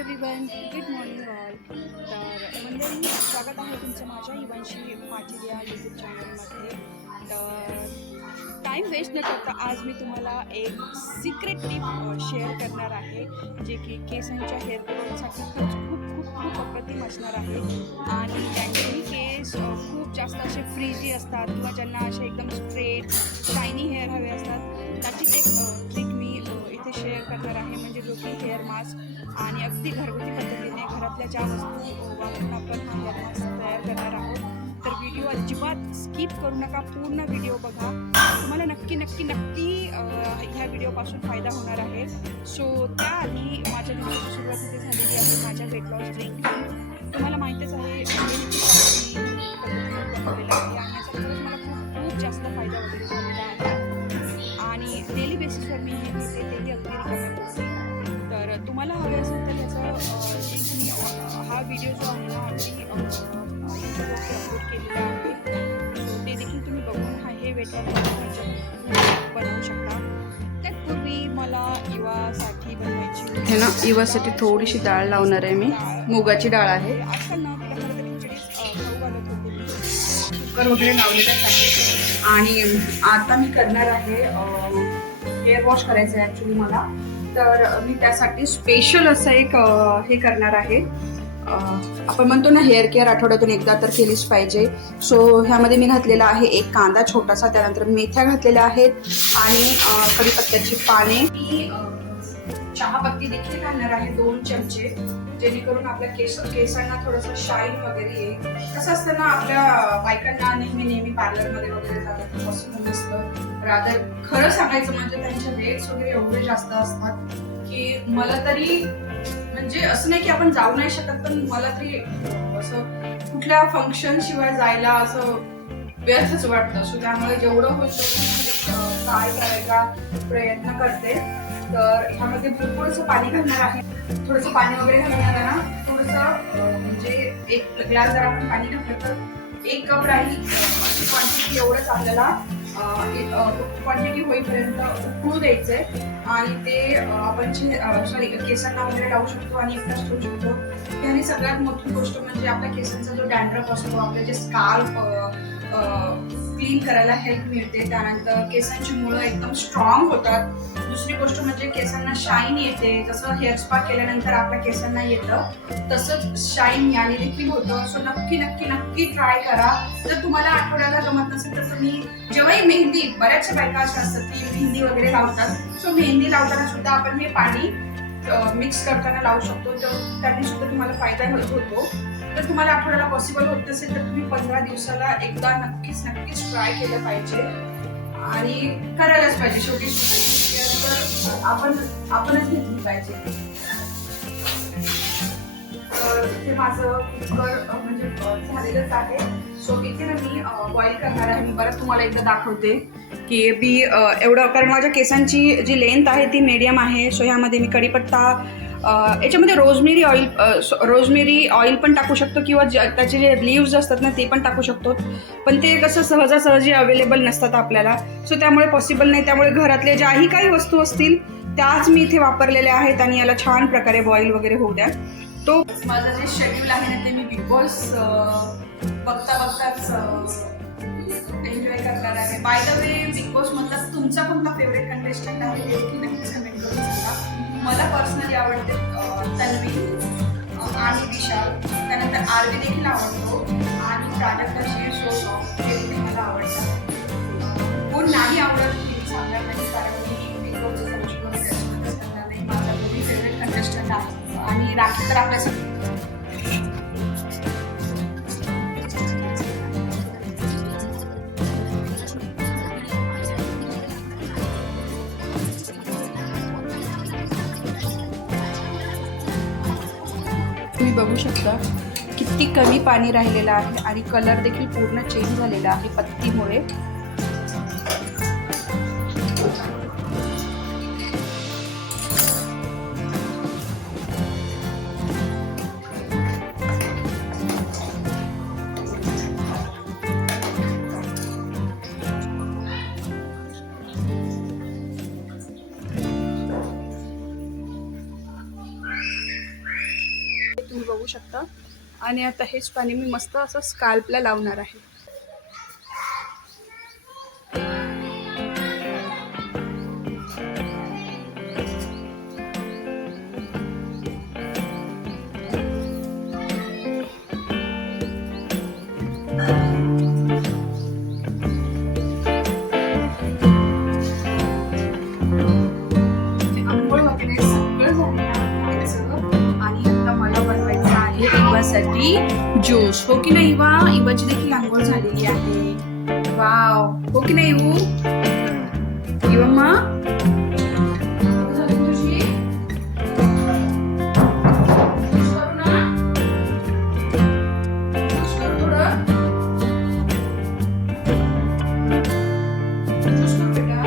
Everyone, good morning all. तर मंडळी, स्वागत आहे तुमचं माझ्या इवांशी पाटील या यूट्यूब चॅनलमध्ये. तर टाईम वेस्ट न करता आज मी तुम्हाला एक सिक्रेट टिप शेअर करणार आहे, जे की केसांच्या हेअर ग्रोथसाठी खरंच खूप खूप खूप अप्रतिम असणार आहे. आणि ज्यांचे केस खूप जास्त असे फ्रीजी असतात किंवा ज्यांना असे एकदम स्ट्रेट शायनी हेअर हवे असतात, त्याचीच एक ट्रिक मी इथे शेअर करणार आहे. म्हणजे जो की हेअर मास्क आणि अगदी घरगुती पद्धतीने घरातल्या ज्या वस्तू वापरून आपण हा हेअर मास्क तयार करणार आहोत. तर व्हिडिओ अजिबात स्किप करू नका, पूर्ण व्हिडिओ बघा. तुम्हाला नक्की नक्की नक्की ह्या व्हिडिओपासून फायदा होणार आहे. सो त्याआधी माझ्या व्हिडिओची सुरुवात इथे झालेली आहे माझ्या वेट लॉस ड्रिंक. तुम्हाला माहितीच आहे बनवलेलं आहे आणि याचा खरंच मला खूप खूप जास्त फायदा वगैरे झालेला आहे. आणि डेली बेसिसवर मी हे घेते, तेही अगदी रिकमेंड करते. तर तुम्हाला हवे असेल तर याचा लिंक मी हा व्हिडिओ जो आहे ना अगदी यूट्यूबवरती अपलोड केलेला आहे. सो ते देखील तुम्ही बघून हे वेट लॉस बनवू शकता. त्यापूर्वी मला इवासाठी बनवायची हे ना, इवासाठी थोडीशी डाळ लावणार आहे मी. मुगाची डाळ आहे. आजकाल ना तिला खरं तर खिचडीच खाऊ घालत होते मी. कुकर वगैरे लावलेलंच आहे. आणि आता मी करणार आहे हेअर वॉश करायचं आहे ॲक्च्युली मला. तर मी त्यासाठी स्पेशल असं एक हे करणार आहे. आपण म्हणतो ना हेअर केअर आठवड्यातून एकदा तर केलीच पाहिजे. सो ह्यामध्ये मी घातलेला आहे एक कांदा छोटासा, त्यानंतर मेथ्या घातलेल्या आहेत आणि कढीपत्त्याची पाने. मी चहापत्ती देखील घालणार आहे 2 चमचे, जेणेकरून आपल्या केसांना थोडंसं शाईन वगैरे येईल. कसं असतं ना, आपल्या बायकांना नेहमी पार्लरमध्ये वगैरे जातात पॉसिबल नसतं. रादर खरं सांगायचं म्हणजे त्यांचे रेट्स वगैरे एवढे जास्त असतात की मला तरी म्हणजे असं नाही की आपण जाऊ नाही शकत, पण मला तरी असं कुठल्या फंक्शन शिवाय जायला असं व्यर्थच वाटतं. सो त्यामुळे जेवढं होईल तेवढं काय करायचा प्रयत्न करते. तर ह्यामध्ये भरपूरचं पाणी घालणार आहे. थोडंसं पाणी वगैरे घालणार ना, थोडंसं म्हणजे 1 ग्लास जर आपण पाणी घातलं तर 1 कप राहील क्वांटिटी, एवढंच आपल्याला क्वांटिटी होईपर्यंत उकळू द्यायचंय. आणि ते आपण केसांना वगैरे लावू शकतो आणि एकटाच ठेवू शकतो. आणि सगळ्यात मोठी गोष्ट म्हणजे आपल्या केसांचा जो डॅन्ड्रफ असतो, आपले जे स्काल्प क्लीन करायला हेल्प मिळते. त्यानंतर केसांची मुळं एकदम स्ट्रॉंग होतात. दुसरी गोष्ट म्हणजे केसांना शाईन येते. जसं हेअर स्पा केल्यानंतर आपल्या केसांना येतं तसंच शाईन याने देखील होतं. सो नक्की नक्की नक्की ट्राय करा. जर तुम्हाला आठवड्याला जमत नसेल तर तुम्ही जेव्हाही मेहंदी, बऱ्याचशा बायका अशा असतात की मेहंदी वगैरे लावतात. सो मेहंदी लावताना सुद्धा आपण हे पाणी मिक्स करताना लावू शकतो. तर त्याने सुद्धा तुम्हाला फायदा होतो. तर तुम्हाला आठवड्याला पॉसिबल होत नसेल तर तुम्ही 15 दिवसाला एकदा नक्कीच ट्राय केलं पाहिजे आणि करायलाच पाहिजे. शेवटी तर आपणच घेतली पाहिजे. तर इथे माझं कुकर म्हणजे झालेलंच आहे. सो इथे ना मी बॉईल करणार आहे. मी परत तुम्हाला एकदा दाखवते की मी एवढं, कारण माझ्या केसांची जी लेंथ आहे ती मीडियम आहे. सो ह्यामध्ये मी कढीपत्ता, याच्यामध्ये रोजमेरी ऑइल पण टाकू शकतो किंवा त्याचे जे लिव्ज असतात ना ते पण टाकू शकतो. पण ते कसं सहजासहजी अवेलेबल नसतात आपल्याला. सो त्यामुळे पॉसिबल नाही. त्यामुळे घरातल्या ज्याही काही वस्तू असतील त्याच मी इथे वापरलेल्या आहेत आणि याला छान प्रकारे बॉईल वगैरे होऊ द्या. तो माझं जे शेड्यूल आहे ना ते मी बिग बॉस बघताच एन्जॉय करणार आहे. By the way, big boss मधला तुमचा कोणता फेवरेट कंटेस्टंट आहे हे देखील नक्कीच कमेंट करून सांगा. मला पर्सनली आवडते तन्वी आणि विशाल. त्यानंतर आरवी देखील आवडतो आणि प्राजक्ताशी सो हे देखील मला आवडतात. कोण नाही आवडत मी सांगणार नाही, कारण मी बिग बॉसचं कंटेस्टंट करणार नाही. माझा दोन्ही फेवरेट कंटेस्टंट आहे. आणि राखी तर आपल्यासाठी तुम्ही बघू शकता किती कमी पाणी राहिलेलं आहे आणि कलर देखील पूर्ण चेंज झालेला आहे पत्तीमुळे. तुम्ही बघू शकता. आणि आता हेच पाणी मी मस्त असं स्काल्पला लावणार आहे. अंघोळ वगैरे सगळं झालं आणि आता मला बनवायचं आहे इवासाठी ज्यूस. हो की नाही इवा? इवाची देखील अंघोळ झालेली आहे. वाव, हो की नाही इवू? इवा मा झाली तुझी? ज्यूस करू ना? ज्यूस करू थोडं? ज्यूस करू बेटा?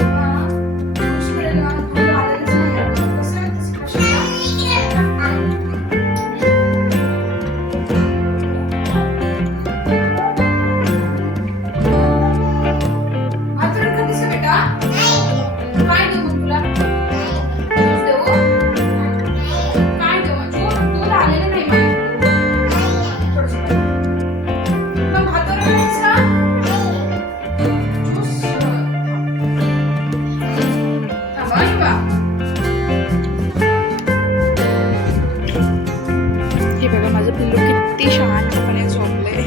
हा, ज्यूस मिळेल का? थोडं आलेलंच नाही आहे. कसं आहे तसं कशाला? हातरून का दिसं बेटा? काय देऊ मग तुला? ज्यूस देऊ? काय देऊ? दूध आलेलं नाही माझ्याकडे. थोडंसं बघ. मग हातरून आणायचं का? ज्यूस थांबा इवा. हे बघा माझं पिल्लू किती शांतपणे झोपलंय.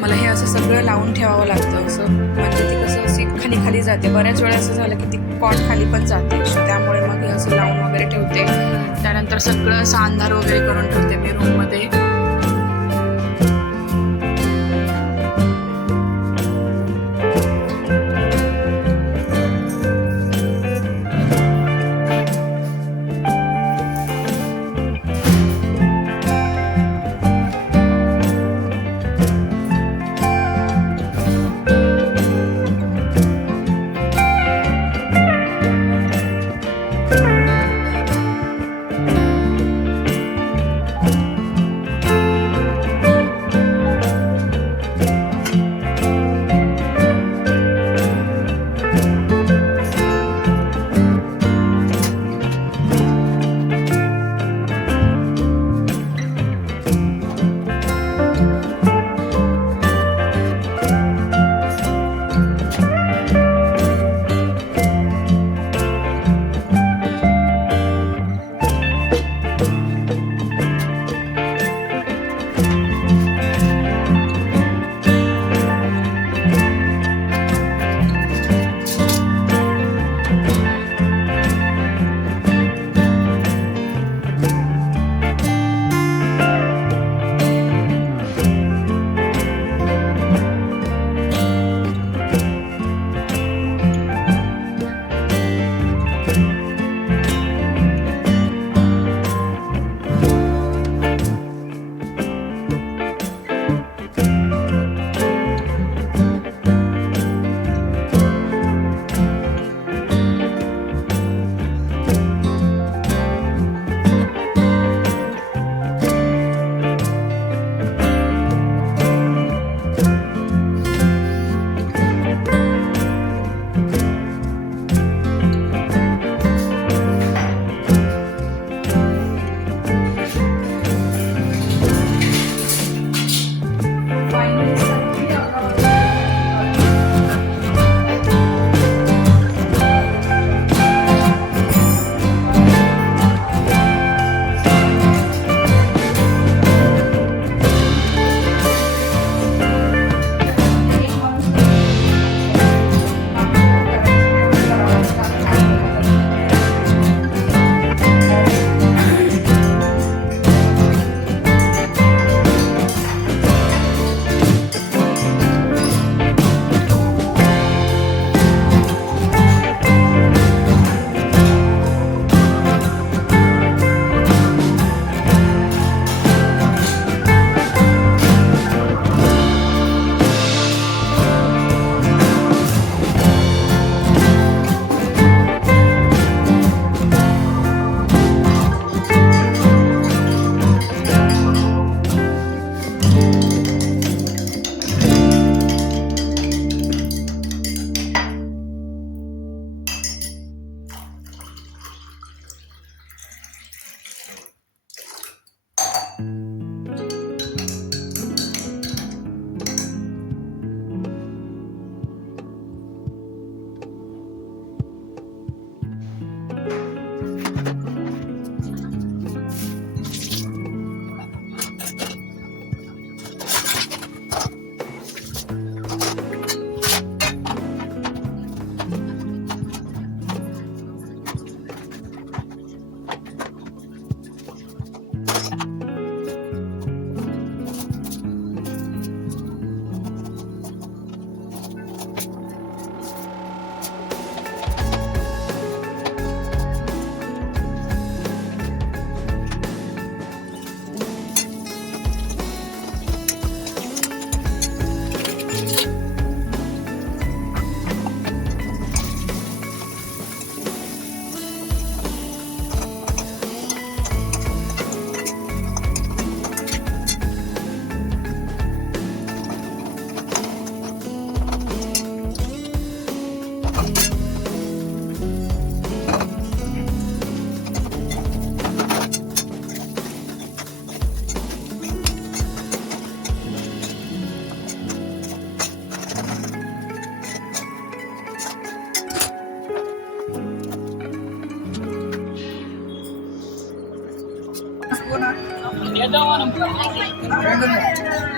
मला हे असं सगळं लावून ठेवावं लागतं असं, म्हणजे ती कसं अशी खाली खाली जाते. बऱ्याच वेळा असं झालं की ती पॉट खाली पण जाते, त्यामुळे मग हे असं लावून वगैरे ठेवते. त्यानंतर सगळं असं अंधार वगैरे करून ठेवते मी रूममध्ये.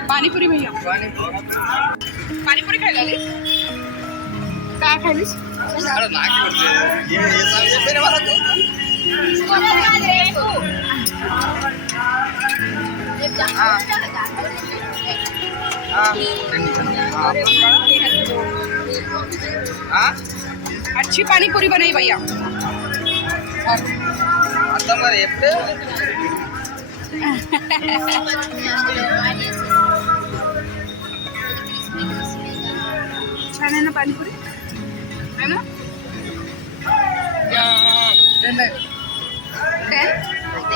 पाणीपुरी भैया पाणीपुरी खायला आली काय खायलीस अच्छी पानीपुरी बनाई भैया छान आहे ना पाणीपुरी है ना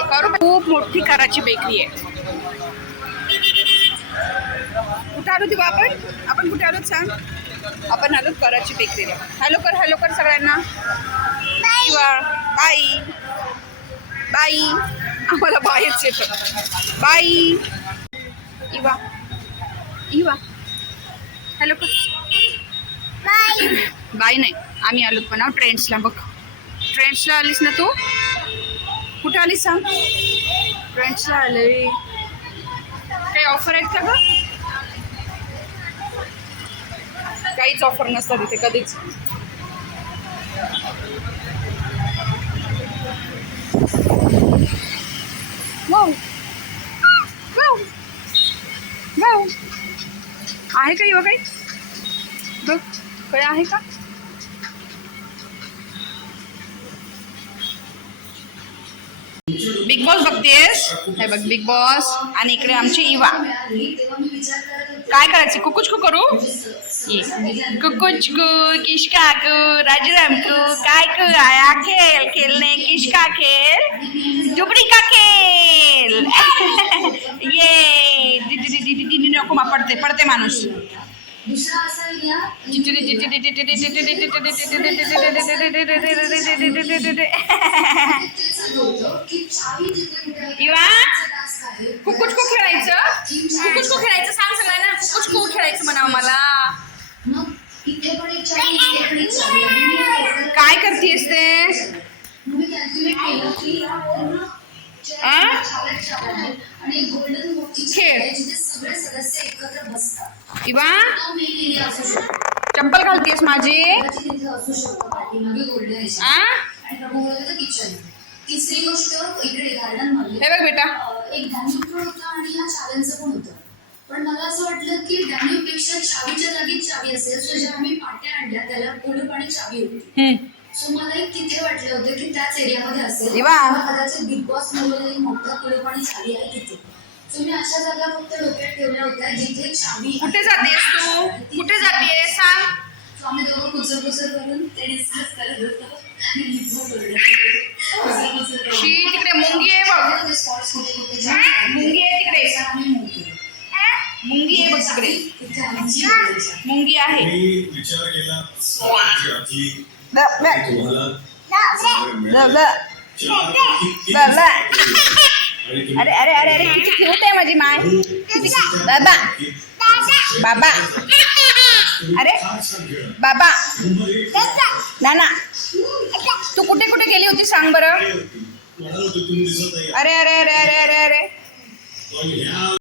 10 खूप मोठी कराची बेकरी आहे कुठे आलो तेव्हा आपण कुठे आलो सांग आपण आलो कराची बेकरीला हॅलो कर सगळ्यांना बाय बाय आम्हाला बायच येतं बाय इवा इवा हॅलो कर बाय नाही आम्ही आलो पण ट्रेंड्सला बघ ट्रेंड्सला आलीस ना तू कुठे आलीस सांग ट्रेंड्सला आले काही ऑफर आहेत का ग काहीच ऑफर नसतात इथे कधीच वाव वाव वाव आहे का इवा काही बघ काही आहे का बिग बॉस बघतेस हे बघ बिग बॉस आणि इकडे आमची इवा काय करायचं कुकुचकू करू कुकुचकू किशका को राजूराम को काय को आया खेल खेलने किसका खेल झुपड़ी का खेल ये नको पडते माणूस इवा कुकुचकू खेळायचं सांग सगळ्यांना कुकुचकू खेळायचं म्हणा मला काय करतेस ते खेळ इवा चप्पल घालतेस माझी तिसरी गोष्ट इकडे गार्डन मध्ये हे बघ बेटा एक डॅन्यूब पण होतं आणि ह्या चाव्यांचं पण होतं पण मला असं वाटलं की डॅन्यूब पेक्षा चावीच्या जागी चावी असेल सो जेव्हा आम्ही पाट्या आणल्या त्याला कुलूप आणि चावी होती सो मला एक तिथे वाटलं होतं की त्याच एरियामध्ये असेल कदाचित बिग बॉस मध्ये मोठं कुलूप आणि चावी आहे तिथे सो मी अशा जागा फक्त डोक्यात ठेवल्या होत्या जिथे चावी कुठे जातेस तू कुठे जातेस सांग सो आम्ही दोघं कुचर करून ते डिस्कस करत होतो शी तिकडे मुंगी आहे बघ मुंगी आहे तिकडे मुंगी आहे बघ तिकडे मुंगी आहे विचार केला अरे अरे अरे अरे किती क्यूट आहे माझी माय बाबा बाबा अरे बाबा नाना तू कुठे कुठे गेली होती सांग बरं अरे अरे अरे अरे अरे अरे